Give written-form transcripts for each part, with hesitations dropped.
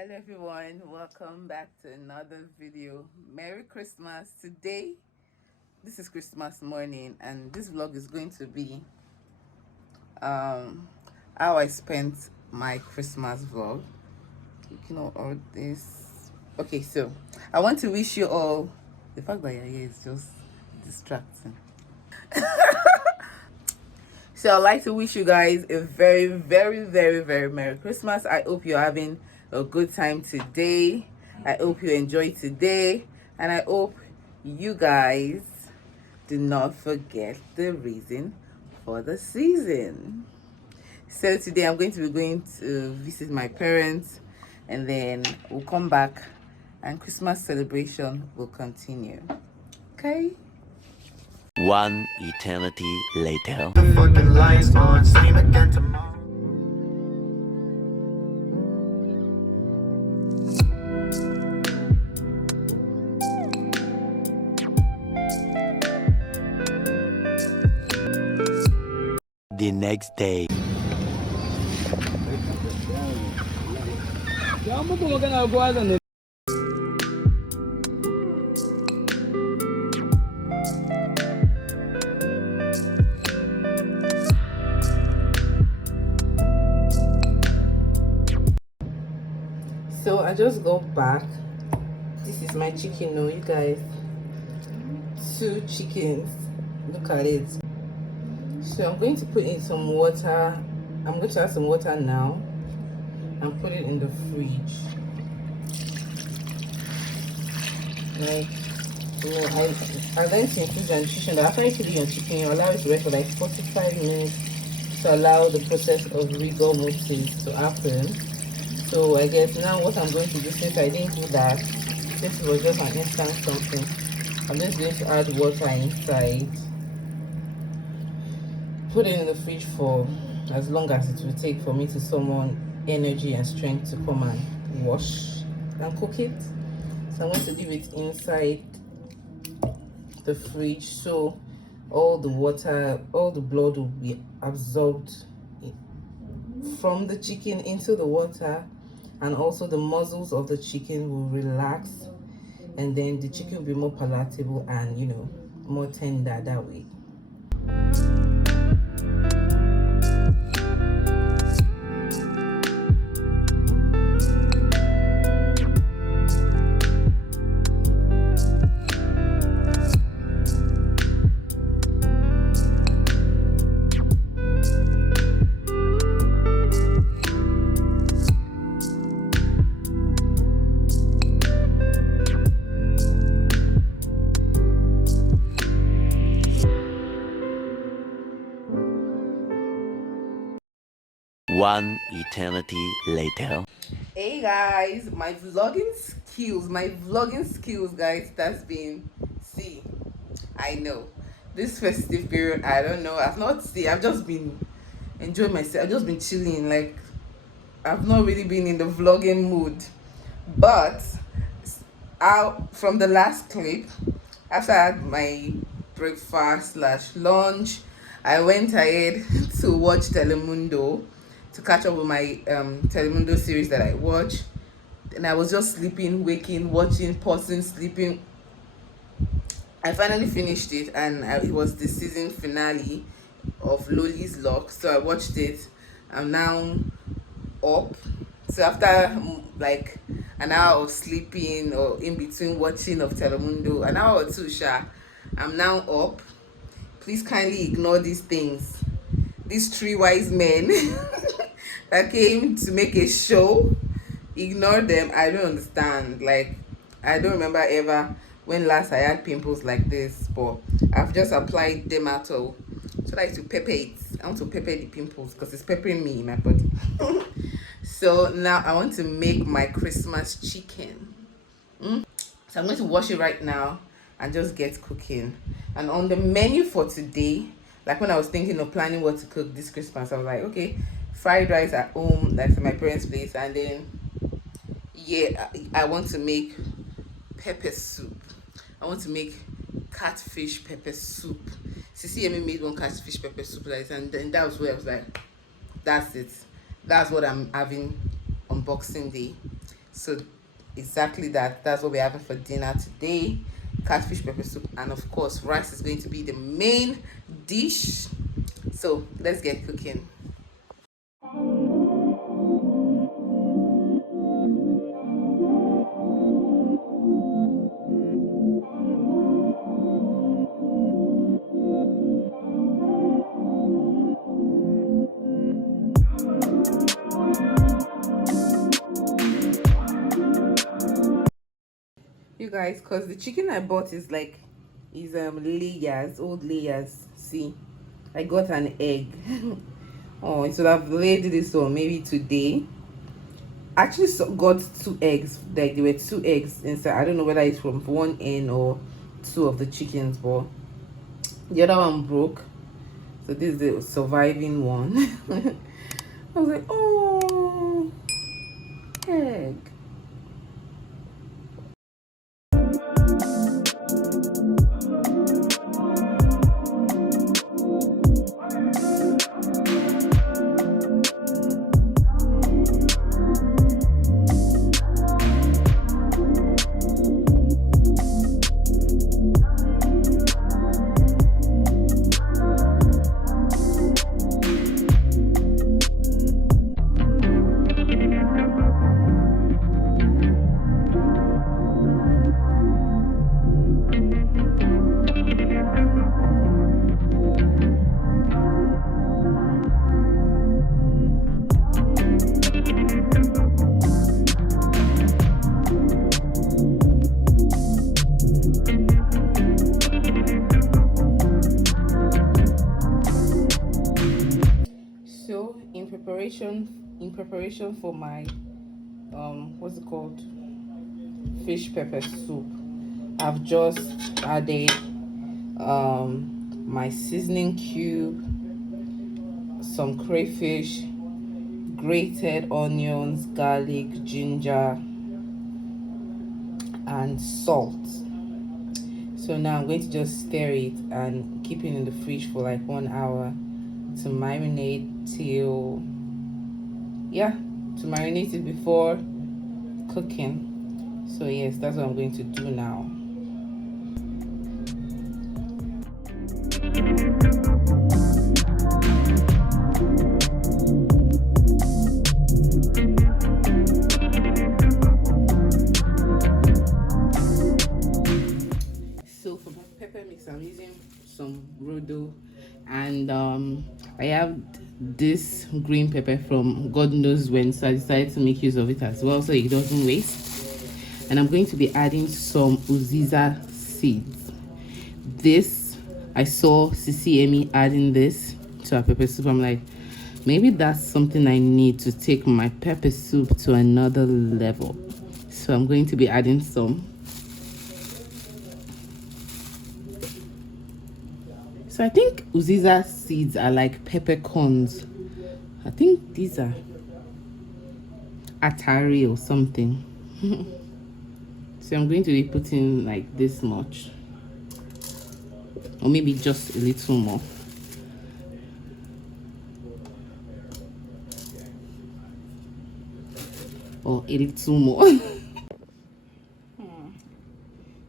Hello everyone, welcome back to another video. Merry Christmas. Today, this is Christmas morning and this vlog is going to be how I spent my Christmas vlog. You know all this. Okay, so I want to wish you all, the fact that you're here is just distracting. So I'd like to wish you guys a very, very, very, very Merry Christmas. I hope you're having a good time today. I hope you enjoy today. And I hope you guys do not forget the reason for the season. So today I'm going to be going to visit my parents. And then we'll come back and Christmas celebration will continue. Okay? One eternity later. The fucking lights on, same again tomorrow. The next day. So I just got back. This is my chicken, oh you guys. 2 chickens. Look at it. So I'm going to put in some water. I'm going to add some water now and put it in the fridge. Like, you know, I learned in food and nutrition that after you feed your chicken, you allow it to rest for like 45 minutes to allow the process of rigor mortis to happen. So I guess now what I'm going to do, since I didn't do that, this was just an instant something, I'm just going to add water inside, put it in the fridge for as long as it will take for me to summon energy and strength to come and wash and cook it. So I'm going to leave it inside the fridge so all the water, all the blood will be absorbed from the chicken into the water, and also the muscles of the chicken will relax, and then the chicken will be more palatable and, you know, more tender that way. One eternity later. Hey guys, my vlogging skills guys, that's been, see, I know this festive period, I don't know, I've just been enjoying myself. I've just been chilling, like I've not really been in the vlogging mood. But out from the last clip, after I had my breakfast slash lunch, I went ahead to watch Telemundo, to catch up with my Telemundo series that I watch. And I was just sleeping, waking, watching, pausing, sleeping. I finally finished it, and it was the season finale of Loli's Luck. So I watched it. I'm now up. So after like an hour of sleeping or in between watching of Telemundo, an hour or two, I'm now up. Please kindly ignore these things. These 3 wise men that came to make a show, ignore them. I don't understand. Like, I don't remember ever when last I had pimples like this, but I've just applied Dermatol. So I like to pepper it. I want to pepper the pimples because it's peppering me in my body. So now I want to make my Christmas chicken. So I'm going to wash it right now and just get cooking. And on the menu for today, like when I was thinking of planning what to cook this Christmas, I was like, okay, fried rice at home, like at my parents' place, and then yeah, I want to make pepper soup. I want to make catfish pepper soup. Sissy Emi made one catfish pepper soup like this, and then that was where I was like, that's it. That's what I'm having on Boxing Day. So exactly that's what we're having for dinner today. Catfish pepper soup, and of course rice is going to be the main dish. So let's get cooking. You guys, because the chicken I bought is like layers, old layers. See, I got an egg. Oh, it should have laid this one maybe today. Actually got two eggs. Like there were two eggs inside. I don't know whether it's from one end or two of the chickens, but the other one broke. So this is the surviving one. I was like, oh, egg. So in preparation for my what's it called, fish pepper soup, I've just added my seasoning cube, some crayfish, grated onions, garlic, ginger, and salt. So now I'm going to just stir it and keep it in the fridge for like 1 hour to marinate till, yeah, to marinate it before cooking. So yes, that's what I'm going to do now. So for my pepper mix, I'm using some rodo, and I have this green pepper from God knows when, so I decided to make use of it as well so it doesn't waste. And I'm going to be adding some uziza seeds. This, I saw CCME adding this to our pepper soup. I'm like, maybe that's something I need to take my pepper soup to another level. So I'm going to be adding some. So I think uziza seeds are like peppercorns. I think these are atari or something. So I'm going to be putting like this much, or maybe just a little more. Or a little more.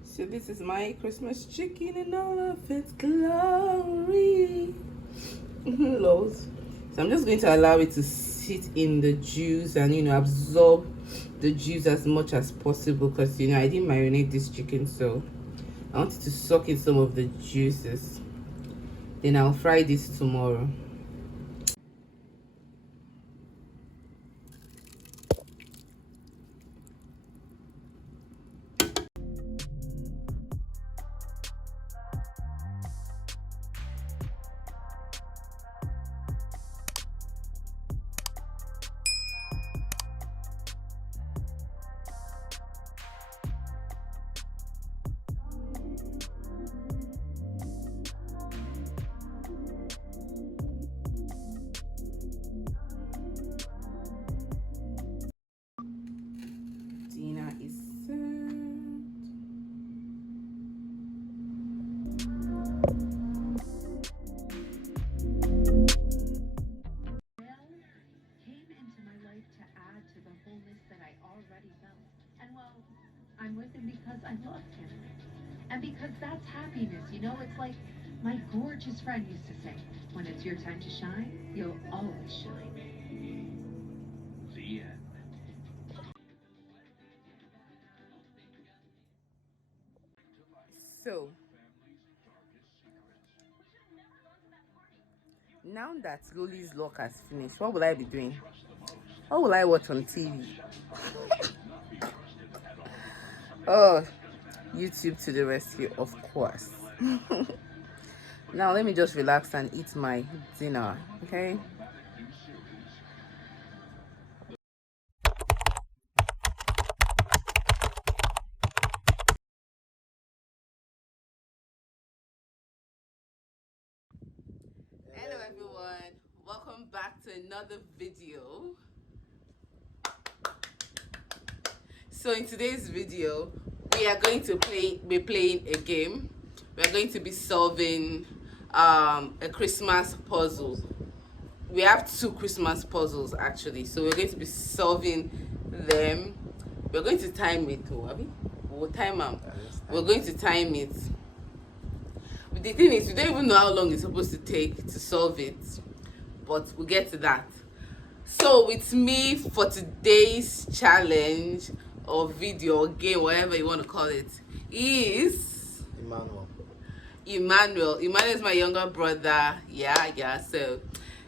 So this is my Christmas chicken in all of its glory. Lows. So I'm just going to allow it to sit in the juice and, you know, absorb the juice as much as possible, because, you know, I didn't marinate this chicken, so I wanted to soak in some of the juices. Then I'll fry this tomorrow. and because I loved him. And because that's happiness, you know, it's like my gorgeous friend used to say, when it's your time to shine, you'll always shine. The end. So now that Loli's lock has finished, what will I be doing? What will I watch on TV? Oh, YouTube to the rescue, of course. Now let me just relax and eat my dinner, okay? Hello everyone, welcome back to another video. So in today's video, we are going to be playing a game. We are going to be solving a Christmas puzzle. We have two Christmas puzzles actually, so we're going to be solving them. We're going to time it, we'll time them. We're going to time it. But the thing is, we don't even know how long it's supposed to take to solve it, but we'll get to that. So with me for today's challenge or video or game, whatever you want to call it, is Emmanuel is my younger brother. Yeah, so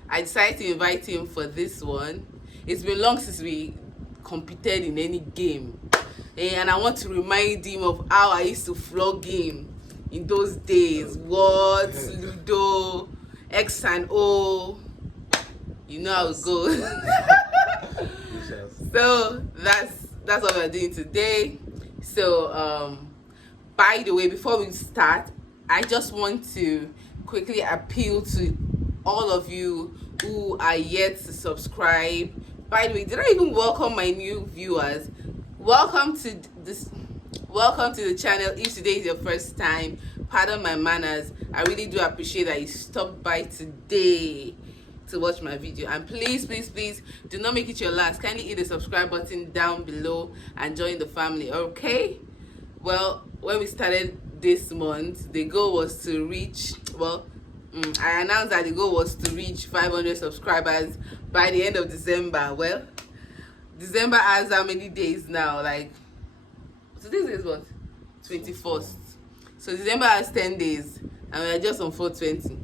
I decided to invite him for this one. It's been long since we competed in any game, and I want to remind him of how I used to flog him in those days. What? Ludo, X and O, you know how it goes. So that's what we're doing today. So by the way, before we start, I just want to quickly appeal to all of you who are yet to subscribe. By the way, did I even welcome my new viewers? Welcome to the channel. If today is your first time, pardon my manners. I really do appreciate that you stopped by today to watch my video, and please do not make it your last. Kindly hit the subscribe button down below and join the family, okay? Well, when we started this month, the goal was to reach, I announced that the goal was to reach 500 subscribers by the end of December. Well, December has how many days now? Like, so this is what? 21st. So December has 10 days and we're just on 420.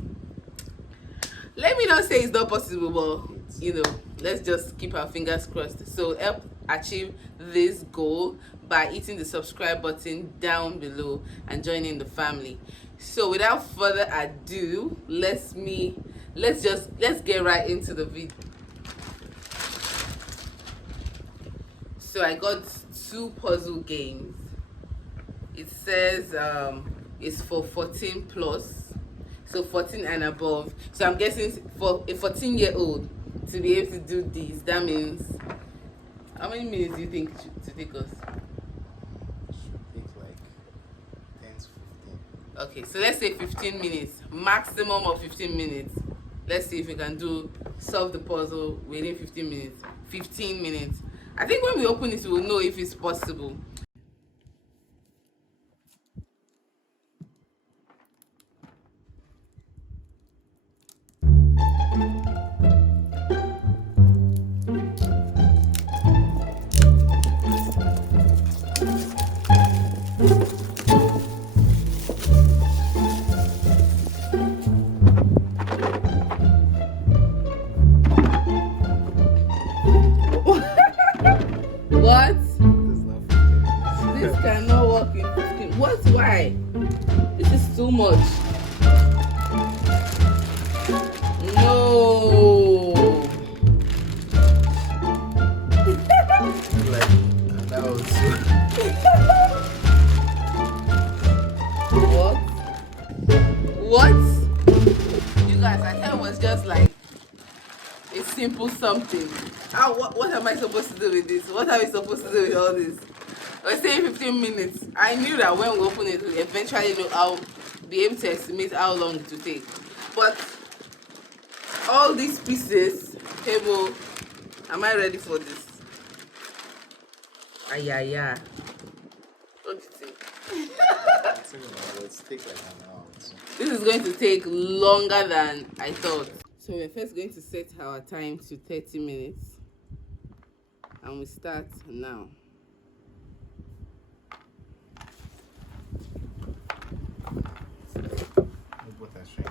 Let me not say it's not possible, but you know, let's just keep our fingers crossed. So help achieve this goal by hitting the subscribe button down below and joining the family. So without further ado, let's get right into the video. So I got two puzzle games. It says it's for 14 plus, so 14 and above. So I'm guessing for a 14-year-old to be able to do this, that means how many minutes do you think to take us? Take like 10 to 15. Okay, so let's say 15 minutes, maximum of 15 minutes. Let's see if we can solve the puzzle within 15 minutes. 15 minutes. I think when we open it, we will know if it's possible. What? There's not 15 minutes. This cannot work in 15. What? Why? This is too much. No. Like, and that was What? You guys, I thought it was just like a simple something. What am I supposed to do with this? What are we supposed to do with all this? We're saying 15 minutes. I knew that when we open it, we'll eventually be able to estimate how long it will take. But all these pieces, table, am I ready for this? Yeah. Let's take like an hour or so. This is going to take longer than I thought. So we're first going to set our time to 30 minutes. And we start now. We'll put that straight.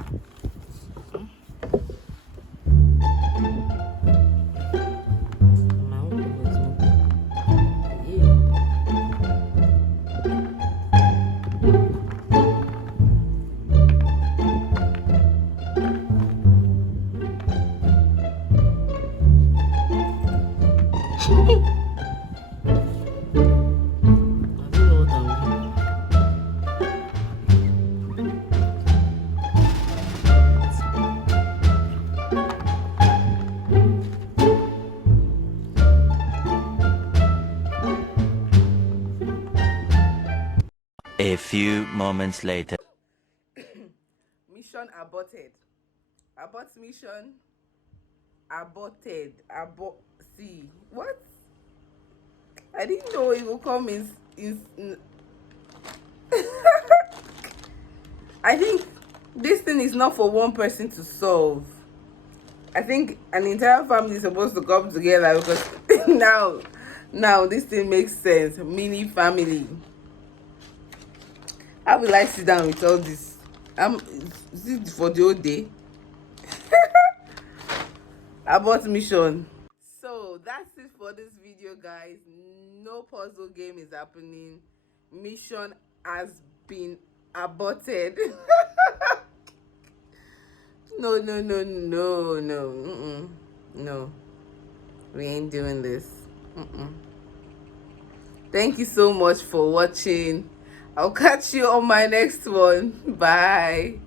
A few moments later. Mission aborted. Abort mission. Aborted. See what? I didn't know it would come in I think this thing is not for one person to solve. I think an entire family is supposed to come together because now this thing makes sense. Mini family. How will I sit down with all this? Is it for the whole day? Abort mission. So that's it for this video, guys. No puzzle game is happening. Mission has been aborted. No. No, we ain't doing this. Thank you so much for watching. I'll catch you on my next one. Bye.